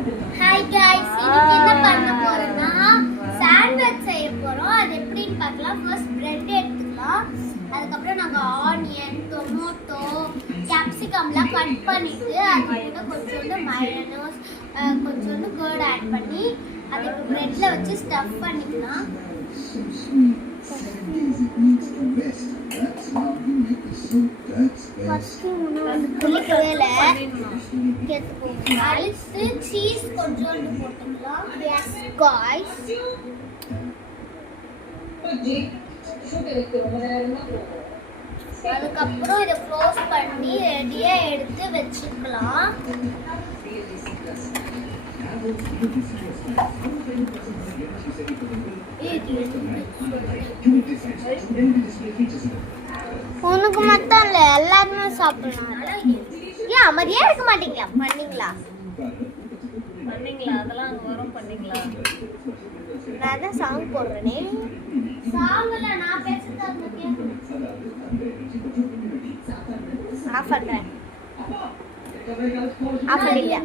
Hi guys, இன்னைக்கு என்ன பண்ண போறோம்னா சாண்ட்விச் செய்ய போறோம். அது எப்படின்னு பார்க்கலாம். ஃபர்ஸ்ட் பிரெட் எடுத்துக்கலாம். அதுக்கு அப்புறம் நாங்க ஆனியன், டொமேட்டோ, கேப்சிகம்லாம் கட் பண்ணிட்டு அது கூட கொஞ்சோண்டு மயோனைஸ், கொஞ்சோண்டு கர்ட் ஆட் பண்ணி அதை பிரெட்ல வச்சு ஸ்டஃப் பண்ணிக்கலாம். அடுத்து சீஸ் கொஞ்சோண்டு போட்டுக்கலாம். எஸ் गाइस, அதுக்கப்புறம் இதை க்ளோஸ் பண்ணி ரெடியா எடுத்து வச்சுக்கலாம். உனக்கு மட்டும் இல்ல, எல்லாருமே சாப்பிடலாம். ஏன் அமைதியா இருக்க மாட்டீங்களா? பண்ணீங்களா அதெல்லாம் அங்க வரும். பண்ணீங்களா? நான் தான் சாங் போடுறேனே. சாங்ல நான் பேசுறது அந்த கேட்கும். ஆஃப் பண்றேன். ஆஃப் பண்ணியா?